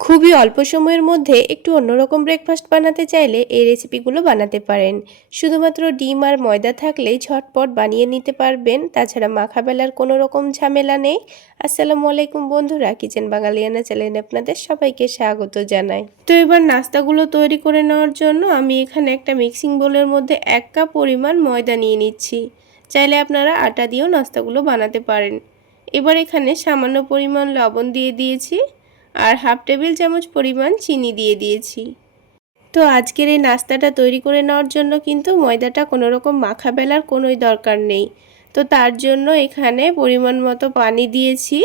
খুবই অল্প সময়ের মধ্যে একটু অন্যরকম ব্রেকফাস্ট বানাতে চাইলে এই রেসিপিগুলো বানাতে পারেন। শুধুমাত্র ডিম আর ময়দা থাকলেই ঝটপট বানিয়ে নিতে পারবেন। তাছাড়া মাখা বেলার কোনো রকম ঝামেলা নেই। আসসালামু আলাইকুম বন্ধুরা, কিচেন বাঙালিয়ানা চ্যানেলে আপনাদের সবাইকে স্বাগত জানাই। তো এবার নাস্তাগুলো তৈরি করে নেওয়ার জন্য আমি এখানে একটা মিক্সিং বোলের মধ্যে 1 কাপ পরিমাণ ময়দা নিয়ে নিচ্ছি। চাইলে আপনারা আটা দিয়েও নাস্তাগুলো বানাতে পারেন। এবার এখানে সামান্য পরিমাণ লবণ দিয়ে দিয়েছি আর হাফ টেবিল চামচ পরিমাণ চিনি দিয়ে দিয়েছি। তো আজকের এই নাস্তাটা তৈরি করে নেওয়ার জন্য কিন্তু ময়দাটা কোনো রকম মাখা বেলার কোনোই দরকার নেই। তো তার জন্য এখানে পরিমাণ মতো পানি দিয়েছি।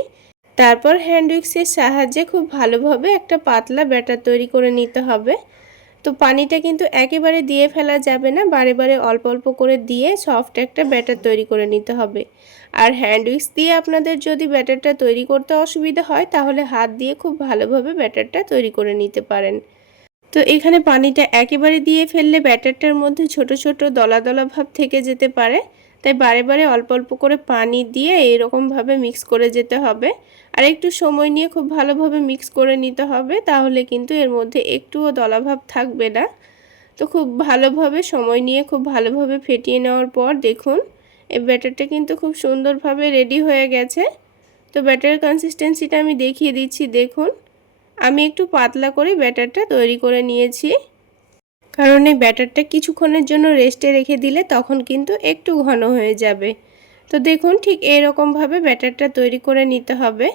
তারপর হ্যান্ড উইক্সের সাহায্যে খুব ভালোভাবে একটা পাতলা ব্যাটার তৈরি করে নিতে হবে। তো পানিটা কিন্তু একেবারে দিয়ে ফেলা যাবে না, বারে বারে অল্প অল্প করে দিয়ে সফট একটা ব্যাটার তৈরি করে নিতে হবে। আর হ্যান্ড উইক্স দিয়ে আপনাদের যদি ব্যাটারটা তৈরি করতে অসুবিধা হয় তাহলে হাত দিয়ে খুব ভালোভাবে ব্যাটারটা তৈরি করে নিতে পারেন। তো এখানে পানিটা একেবারে দিয়ে ফেললে ব্যাটারটার মধ্যে ছোট ছোট দলা দলা ভাব থেকে যেতে পারে, তাই বারে বারে অল্প অল্প করে পানি দিয়ে এইরকমভাবে মিক্স করে যেতে হবে। আর একটু সময় নিয়ে খুব ভালোভাবে মিক্স করে নিতে হবে, তাহলে কিন্তু এর মধ্যে একটুও দলাভাব থাকবে না। তো খুব ভালোভাবে সময় নিয়ে খুব ভালোভাবে ফেটিয়ে নেওয়ার পর দেখুন এই ব্যাটারটা কিন্তু খুব সুন্দরভাবে রেডি হয়ে গেছে। তো ব্যাটারের কনসিস্টেন্সিটা আমি দেখিয়ে দিচ্ছি। দেখুন আমি একটু পাতলা করে ব্যাটারটা তৈরি করে নিয়েছি, কারণ এই ব্যাটারটা কিছুক্ষণের জন্য রেস্টে রেখে দিলে তখন কিন্তু একটু ঘন হয়ে যাবে। তো দেখুন ঠিক এরকমভাবে ব্যাটারটা তৈরি করে নিতে হবে।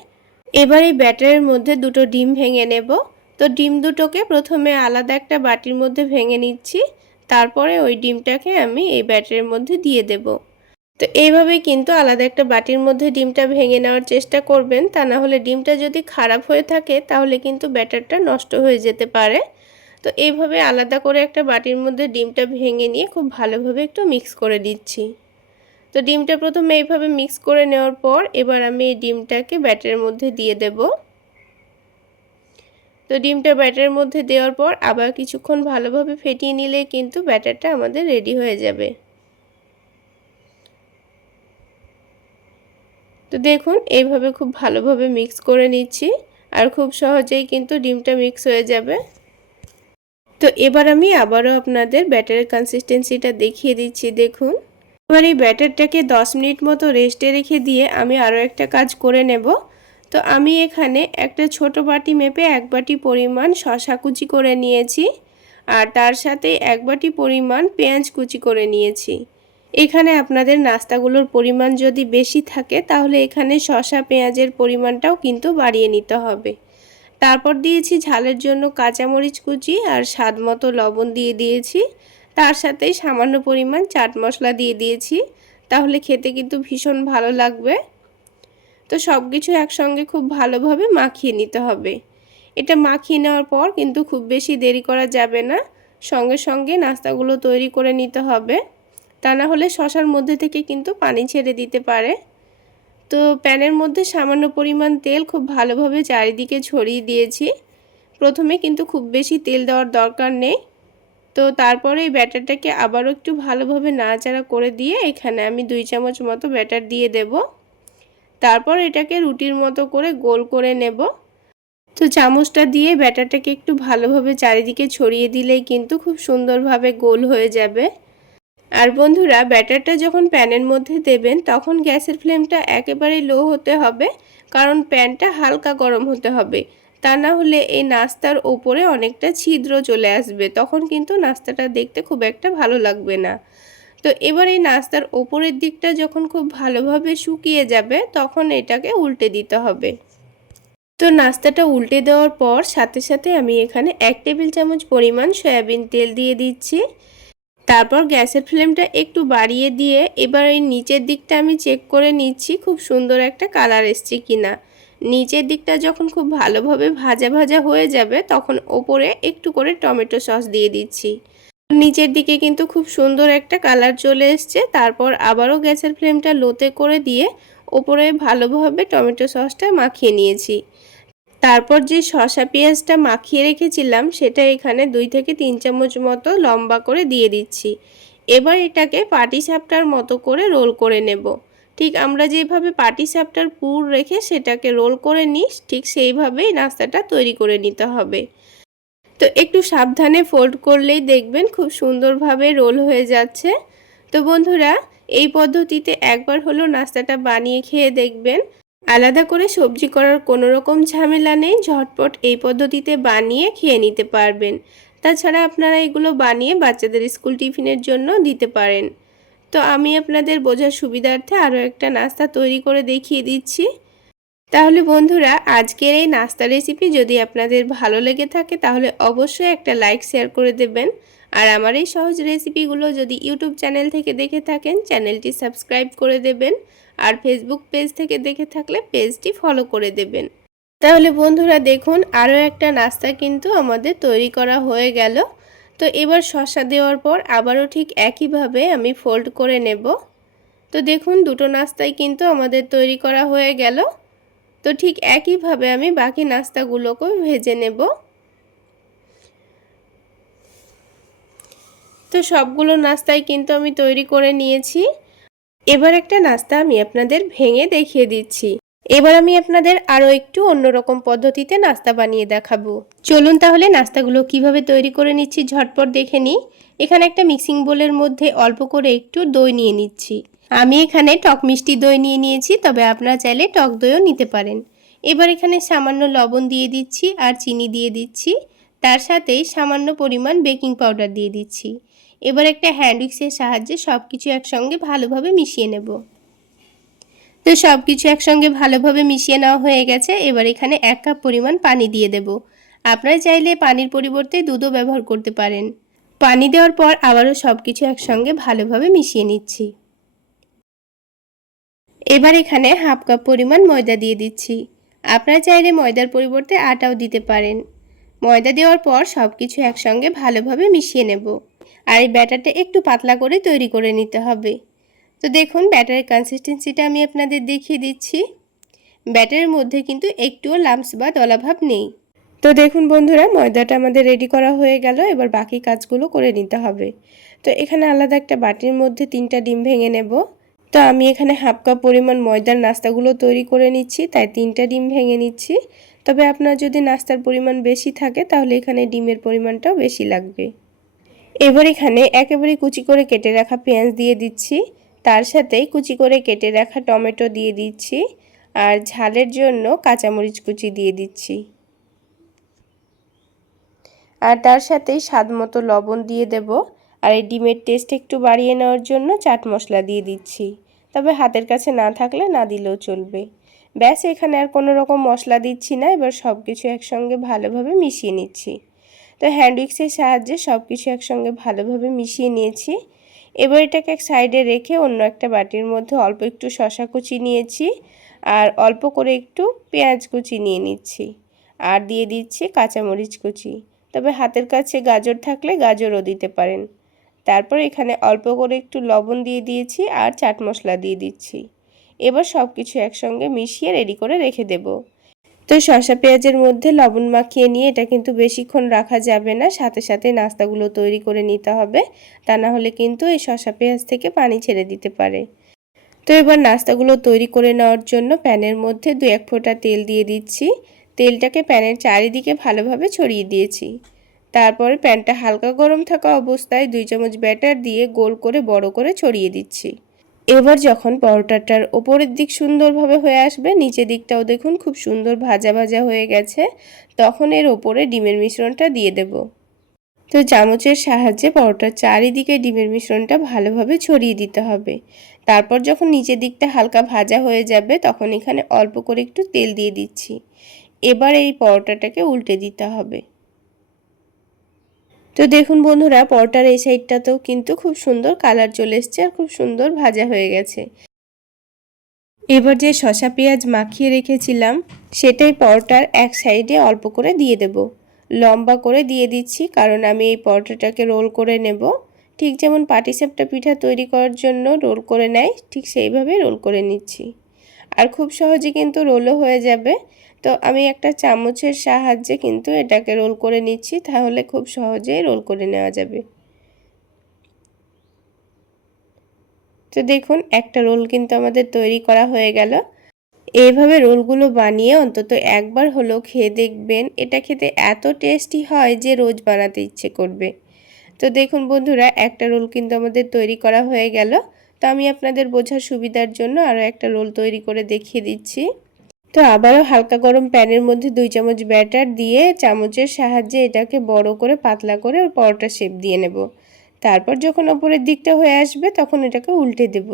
এবার এই ব্যাটারের মধ্যে দুটো ডিম ভেঙে নেব। তো ডিম দুটোকে প্রথমে আলাদা একটা বাটির মধ্যে ভেঙে নিচ্ছি, তারপরে ওই ডিমটাকে আমি এই ব্যাটারের মধ্যে দিয়ে দেব। তো এইভাবেই কিন্তু আলাদা একটা বাটির মধ্যে ডিমটা ভেঙে নেওয়ার চেষ্টা করবেন, তা না হলে ডিমটা যদি খারাপ হয়ে থাকে তাহলে কিন্তু ব্যাটারটা নষ্ট হয়ে যেতে পারে। তো এইভাবে আলাদা করে একটা বাটির মধ্যে ডিমটা ভেঙে নিয়ে খুব ভালোভাবে একটু মিক্স করে দিচ্ছি। তো ডিমটা প্রথমে এইভাবে মিক্স করে নেওয়ার পর এবার আমি এই ডিমটাকে ব্যাটারের মধ্যে দিয়ে দেব। তো ডিমটা ব্যাটারের মধ্যে দেওয়ার পর আবার কিছুক্ষণ ভালোভাবে ফেটিয়ে নিলে কিন্তু ব্যাটারটা আমাদের রেডি হয়ে যাবে। তো দেখুন এইভাবে খুব ভালোভাবে মিক্স করে নিচ্ছি, আর খুব সহজেই কিন্তু ডিমটা মিক্স হয়ে যাবে। তো এবার আমি আবারও আপনাদের ব্যাটারের কনসিস্টেন্সিটা দেখিয়ে দিচ্ছি। দেখুন এবার এই ব্যাটারটাকে 10 মিনিট মতো রেস্টে রেখে দিয়ে আমি আরও একটা কাজ করে নেব। তো আমি এখানে একটা ছোট বাটি মেপে 1 বাটি পরিমাণ শসা কুচি করে নিয়েছি, আর তার সাথে 1 বাটি পরিমাণ পেঁয়াজ কুচি করে নিয়েছি। এখানে আপনাদের নাস্তাগুলোর পরিমাণ যদি বেশি থাকে তাহলে এখানে শসা পেঁয়াজের পরিমাণটাও কিন্তু বাড়িয়ে নিতে হবে। তারপর দিয়েছি ঝালের জন্য কাঁচামরিচ কুচি আর স্বাদ মতো লবণ দিয়ে দিয়েছি। তার সাথেই সামান্য পরিমাণ চাট মশলা দিয়ে দিয়েছি, তাহলে খেতে কিন্তু ভীষণ ভালো লাগবে। তো সব কিছু একসঙ্গে খুব ভালোভাবে মাখিয়ে নিতে হবে। এটা মাখিয়ে নেওয়ার পর কিন্তু খুব বেশি দেরি করা যাবে না, সঙ্গে সঙ্গে নাস্তাগুলো তৈরি করে নিতে হবে, তা না হলে শসার মধ্যে থেকে কিন্তু পানি ছেড়ে দিতে পারে। তো প্যানের মধ্যে সামান্য পরিমাণ তেল খুব ভালোভাবে চারিদিকে ছড়িয়ে দিয়েছি। প্রথমে কিন্তু খুব বেশি তেল দেওয়ার দরকার নেই। তো তারপরে এই ব্যাটারটাকে আবারও একটু ভালোভাবে নাড়াচাড়া করে দিয়ে এখানে আমি 2 চামচ মতো ব্যাটার দিয়ে দেব। তারপর এটাকে রুটির মতো করে গোল করে নেব। তো চামচটা দিয়ে ব্যাটারটাকে একটু ভালোভাবে চারিদিকে ছড়িয়ে দিলেই কিন্তু খুব সুন্দরভাবে গোল হয়ে যাবে। আর বন্ধুরা ব্যাটারটা যখন প্যানের মধ্যে দেবেন তখন গ্যাসের ফ্লেমটা একেবারে লো হতে হবে, কারণ প্যানটা হালকা গরম হতে হবে, তা না হলে এই নাস্তার ওপরে অনেকটা ছিদ্র চলে আসবে, তখন কিন্তু নাস্তাটা দেখতে খুব একটা ভালো লাগবে না। তো এবার এই নাস্তার ওপরের দিকটা যখন খুব ভালোভাবে শুকিয়ে যাবে তখন এটাকে উল্টে দিতে হবে। তো নাস্তাটা উল্টে দেওয়ার পর সাথে সাথে আমি এখানে 1 টেবিল চামচ পরিমাণ সয়াবিন তেল দিয়ে দিচ্ছি। তারপর গ্যাসের ফ্লেমটা একটু বাড়িয়ে দিয়ে এবার এই নিচের দিকটা আমি চেক করে নিচ্ছি খুব সুন্দর একটা কালার এসছে কিনা। নিচের দিকটা যখন খুব ভালোভাবে ভাজা ভাজা হয়ে যাবে তখন ওপরে একটু করে টমেটো সস দিয়ে দিচ্ছি। নিচের দিকে কিন্তু খুব সুন্দর একটা কালার চলে এসছে। তারপর আবারও গ্যাসের ফ্লেমটা লোতে করে দিয়ে ওপরে ভালোভাবে টমেটো সসটা মাখিয়ে নিয়েছি। তারপর যে শসা পেঁয়াজটা মাখিয়ে রেখেছিলাম সেটা এখানে 2 থেকে 3 চামচ মতো লম্বা করে দিয়ে দিচ্ছি। এবার এটাকে পাটিসাপটার মতো করে রোল করে নেব। ঠিক আমরা যেভাবে পাটিসাপটার পুর রেখে সেটাকে রোল করে নিই ঠিক সেইভাবেই নাস্তাটা তৈরি করে নিতে হবে। তো একটু সাবধানে ফোল্ড করলেই দেখবেন খুব সুন্দরভাবে রোল হয়ে যাচ্ছে। তো বন্ধুরা, এই পদ্ধতিতে একবার হলো নাস্তাটা বানিয়ে খেয়ে দেখবেন। আলাদা করে সবজি করার কোনো রকম ঝামেলা নেই, ঝটপট এই পদ্ধতিতে বানিয়ে খেয়ে নিতে পারবেন। তাছাড়া আপনারা এগুলো বানিয়ে বাচ্চাদের স্কুল টিফিনের জন্য দিতে পারেন। তো আমি আপনাদের বোঝার সুবিধার্থে আরও একটা নাস্তা তৈরি করে দেখিয়ে দিচ্ছি। তাহলে বন্ধুরা, আজকের এই নাস্তা রেসিপি যদি আপনাদের ভালো লেগে থাকে তাহলে অবশ্যই একটা লাইক শেয়ার করে দেবেন। আর আমার এই সহজ রেসিপিগুলো যদি ইউটিউব চ্যানেল থেকে দেখে থাকেন চ্যানেলটি সাবস্ক্রাইব করে দেবেন, আর ফেসবুক পেজ থেকে দেখে থাকলে পেজটি ফলো করে দেবেন। তাহলে বন্ধুরা দেখুন, আরও একটা নাস্তা কিন্তু আমাদের তৈরি করা হয়ে গেল। তো এবার শসা দেওয়ার পর আবারও ঠিক একইভাবে আমি ফোল্ড করে নেব। তো দেখুন, দুটো নাস্তাই কিন্তু আমাদের তৈরি করা হয়ে গেল। তো ঠিক একইভাবে আমি বাকি নাস্তাগুলোকেও ভেজে নেব। তো সবগুলো নাস্তাই কিন্তু আমি তৈরি করে নিয়েছি। এবার একটা নাস্তা আমি আপনাদের ভেঙে দেখিয়ে দিচ্ছি। এবার আমি আপনাদের আরও একটু অন্যরকম পদ্ধতিতে নাস্তা বানিয়ে দেখাবো। চলুন তাহলে নাস্তাগুলো কিভাবে তৈরি করে নিচ্ছি ঝটপট দেখে নিই। এখানে একটা মিক্সিং বোলের মধ্যে অল্প করে একটু দই নিয়ে নিচ্ছি। আমি এখানে টক মিষ্টি দই নিয়ে নিয়েছি, তবে আপনারা চাইলে টক দইও নিতে পারেন। এবার এখানে সামান্য লবণ দিয়ে দিচ্ছি আর চিনি দিয়ে দিচ্ছি, তার সাথেই সামান্য পরিমাণ বেকিং পাউডার দিয়ে দিচ্ছি। এবার একটা হ্যান্ড উইক্সের সাহায্যে সব কিছু একসঙ্গে ভালোভাবে মিশিয়ে নেব। তো সব কিছু একসঙ্গে ভালোভাবে মিশিয়ে নেওয়া হয়ে গেছে। এবার এখানে 1 কাপ পরিমাণ পানি দিয়ে দেব। আপনারা চাইলে পানির পরিবর্তে দুধও ব্যবহার করতে পারেন। পানি দেওয়ার পর আবারও সব কিছু একসঙ্গে ভালোভাবে মিশিয়ে নিচ্ছি। এবার এখানে 1/2 কাপ পরিমাণ ময়দা দিয়ে দিচ্ছি। আপনারা চাইলে ময়দার পরিবর্তে আটাও দিতে পারেন। ময়দা দেওয়ার পর সব কিছু একসঙ্গে ভালোভাবে মিশিয়ে নেব। আর এই ব্যাটারটা একটু পাতলা করে তৈরি করে নিতে হবে। তো দেখুন, ব্যাটারের কনসিস্টেন্সিটা আমি আপনাদের দেখিয়ে দিচ্ছি। ব্যাটারের মধ্যে কিন্তু একটুও লাম্পস বা দলাভাব নেই। তো দেখুন বন্ধুরা, ময়দাটা আমাদের রেডি করা হয়ে গেল। এবার বাকি কাজগুলো করে নিতে হবে। তো এখানে আলাদা একটা বাটির মধ্যে 3টা ডিম ভেঙে নেব। তো আমি এখানে 1/2 কাপ পরিমাণ ময়দার নাস্তাগুলো তৈরি করে নিচ্ছি, তাই 3টা ডিম ভেঙে নিচ্ছি। তবে আপনার যদি নাস্তার পরিমাণ বেশি থাকে তাহলে এখানে ডিমের পরিমাণটাও বেশি লাগবে। এবার এখানে একেবারে কুচি করে কেটে রাখা পেঁয়াজ দিয়ে দিচ্ছি, তার সাথেই কুচি করে কেটে রাখা টমেটো দিয়ে দিচ্ছি, আর ঝালের জন্য কাঁচামরিচ কুচি দিয়ে দিচ্ছি, আর তার সাথেই স্বাদমতো লবণ দিয়ে দেব। আর এই ডিমের টেস্ট একটু বাড়িয়ে নেওয়ার জন্য চাট মশলা দিয়ে দিচ্ছি, তবে হাতের কাছে না থাকলে না দিলেও চলবে। ব্যাস, এখানে আর কোনো রকম মশলা দিচ্ছি না। এবার সব কিছু একসঙ্গে ভালোভাবে মিশিয়ে নিচ্ছি। তো হ্যান্ড উইক্সের সাহায্যে সব কিছু একসঙ্গে ভালোভাবে মিশিয়ে নিয়েছি। এবার এটাকে এক সাইডে রেখে অন্য একটা বাটির মধ্যে অল্প একটু শসা কুচি নিয়েছি, আর অল্প করে একটু পেঁয়াজ কুচি নিয়ে নিচ্ছি, আর দিয়ে দিচ্ছি কাঁচামরিচ কুচি। তবে হাতের কাছে গাজর থাকলে গাজরও দিতে পারেন। তারপর এখানে অল্প করে একটু লবণ দিয়ে দিয়েছি আর চাট মশলা দিয়ে দিচ্ছি। এবার সব কিছু একসঙ্গে মিশিয়ে রেডি করে রেখে দেব। তো শসা পেঁয়াজের মধ্যে লবণ মাখিয়ে নিয়ে এটা কিন্তু বেশিক্ষণ রাখা যাবে না, সাথে সাথে নাস্তাগুলো তৈরি করে নিতে হবে, তা না হলে কিন্তু এই শসা পেঁয়াজ থেকে পানি ছেড়ে দিতে পারে। তো এবার নাস্তাগুলো তৈরি করে নেওয়ার জন্য প্যানের মধ্যে 2-1 ফোঁটা তেল দিয়ে দিচ্ছি। তেলটাকে প্যানের চারিদিকে ভালোভাবে ছড়িয়ে দিয়েছি। তারপরে প্যানটা হালকা গরম থাকা অবস্থায় 2 চামচ ব্যাটার দিয়ে গোল করে বড় করে ছড়িয়ে দিচ্ছি। এবার যখন পরোটাটার ওপরের দিক সুন্দরভাবে হয়ে আসবে, নিচের দিকটাও দেখুন খুব সুন্দর ভাজা ভাজা হয়ে গেছে, তখন এর ওপরে ডিমের মিশ্রণটা দিয়ে দেব। তো চামচের সাহায্যে পরোটার চারিদিকে ডিমের মিশ্রণটা ভালোভাবে ছড়িয়ে দিতে হবে। তারপর যখন নিচের দিকটা হালকা ভাজা হয়ে যাবে তখন এখানে অল্প করে একটু তেল দিয়ে দিচ্ছি। এবার এই পরোটাটাকে উল্টে দিতে হবে। তো দেখুন বন্ধুরা, পরোটার এই সাইডটাতেও কিন্তু খুব সুন্দর কালার চলে এসছে আর খুব সুন্দর ভাজা হয়ে গেছে। এবার যে শসা পেঁয়াজ মাখিয়ে রেখেছিলাম সেটাই পরোটার এক সাইডে অল্প করে দিয়ে দেব। লম্বা করে দিয়ে দিচ্ছি, কারণ আমি এই পরোটাটাকে রোল করে নেব। ঠিক যেমন পাটিসাপটা পিঠা তৈরি করার জন্য রোল করে নেয়, ঠিক সেইভাবে রোল করে নিচ্ছি। আর খুব সহজে কিন্তু রোলও হয়ে যাবে। তো আমি একটা চামচের সাহায্যে কিন্তু এটাকে রোল করে নিচ্ছি, তাহলে খুব সহজেই রোল করে নেওয়া যাবে। তো তো দেখুন একটা রোল কিন্তু আমাদের তৈরি করা হয়ে গেল। এইভাবে রোলগুলো বানিয়ে অন্তত একবার হলেও খেয়ে দেখবেন, এটা খেতে এত টেস্টি হয় যে রোজ বানাতে ইচ্ছে করবে। তো দেখুন বন্ধুরা, একটা রোল কিন্তু আমাদের তৈরি করা হয়ে গেল। তো আমি আপনাদের বোঝার সুবিধার জন্য আরও একটা রোল তৈরি করে দেখিয়ে দিচ্ছি। তো আবারও হালকা গরম প্যানের মধ্যে 2 চামচ ব্যাটার দিয়ে চামচের সাহায্যে এটাকে বড় করে পাতলা করে পরোটা শেপ দিয়ে নেব। তারপর যখন ওপরের দিকটা হয়ে আসবে তখন এটাকে উল্টে দেব।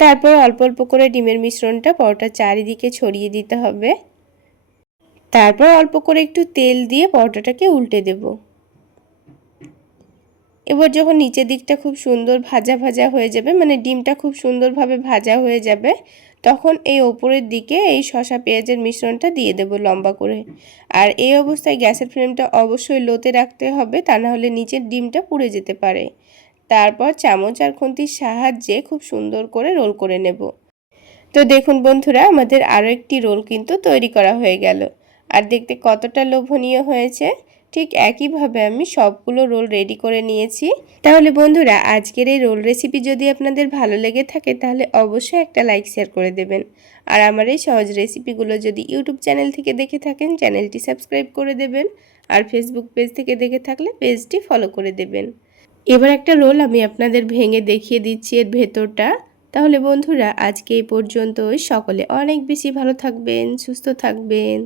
তারপর অল্প অল্প করে ডিমের মিশ্রণটা পরোটার চারিদিকে ছড়িয়ে দিতে হবে। তারপর অল্প করে একটু তেল দিয়ে পরোটাটাকে উল্টে দেব। এবার যখন নিচের দিকটা খুব সুন্দর ভাজা ভাজা হয়ে যাবে, মানে ডিমটা খুব সুন্দরভাবে ভাজা হয়ে যাবে, তখন এই ওপরের দিকে এই শসা পেঁয়াজের মিশ্রণটা দিয়ে দেব লম্বা করে। আর এই অবস্থায় গ্যাসের ফ্লেমটা অবশ্যই লোতে রাখতে হবে, তা না হলে নিচের ডিমটা পুড়ে যেতে পারে। তারপর চামচ আর খুন্তির সাহায্যে খুব সুন্দর করে রোল করে নেব। তো দেখুন বন্ধুরা, আমাদের আরও একটি রোল কিন্তু তৈরি করা হয়ে গেল। আর দেখতে কতটা লোভনীয় হয়েছে। ঠিক একইভাবে আমি সবগুলো রোল রেডি করে নিয়েছি। তাহলে বন্ধুরা, আজকের এই রোল রেসিপি যদি আপনাদের ভালো লেগে থাকে তাহলে অবশ্যই একটা লাইক শেয়ার করে দেবেন। আর আমার এই সহজ রেসিপিগুলো যদি ইউটিউব চ্যানেল থেকে দেখে থাকেন চ্যানেলটি সাবস্ক্রাইব করে দেবেন। আর ফেসবুক পেজ থেকে দেখে থাকলে পেজটি ফলো করে দেবেন। এবার একটা রোল আমি আপনাদের ভেঙে দেখিয়ে দিচ্ছি এর ভেতরটা। তাহলে বন্ধুরা, আজকে এই পর্যন্তই। সকলে অনেক বেশি ভালো থাকবেন, সুস্থ থাকবেন।